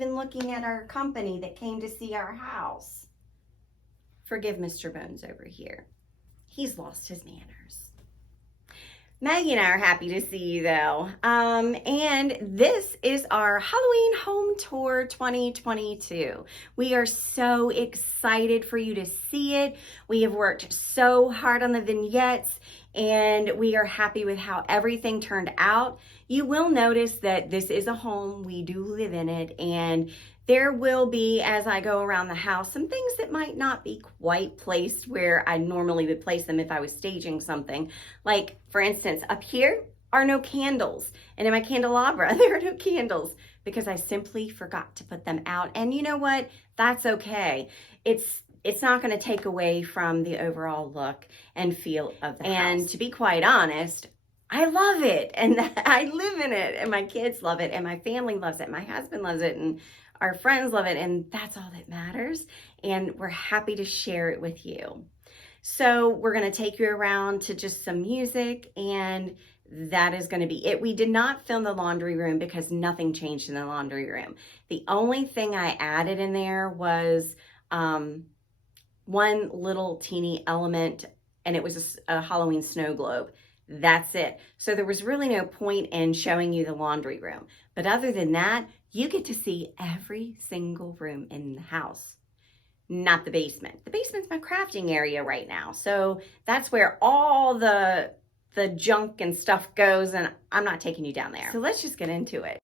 even looking at our company that came to see our house. Forgive Mr. Bones over here. He's lost his manners. Maggie and I are happy to see you though. And this is our Halloween Home Tour 2022. We are so excited for you to see it. We have worked so hard on the vignettes and we are happy with how everything turned out. You will notice that this is a home, we do live in it, and there will be, as I go around the house, some things that might not be quite placed where I normally would place them if I was staging something. Like, for instance, up here are no candles. And in my candelabra, there are no candles because I simply forgot to put them out. And you know what? That's okay. It's not going to take away from the overall look and feel of the house. And to be quite honest, I love it. And I live in it. And my kids love it. And my family loves it. My husband loves it. And our friends love it, and that's all that matters, and we're happy to share it with you. So we're going to take you around to just some music, and that is going to be it. We did not film the laundry room because nothing changed in the laundry room. The only thing I added in there was one little teeny element, and it was a Halloween snow globe. That's it. So there was really no point in showing you the laundry room. But other than that, you get to see every single room in the house, not the basement. The basement's my crafting area right now. So that's where all the junk and stuff goes, and I'm not taking you down there. So let's just get into it.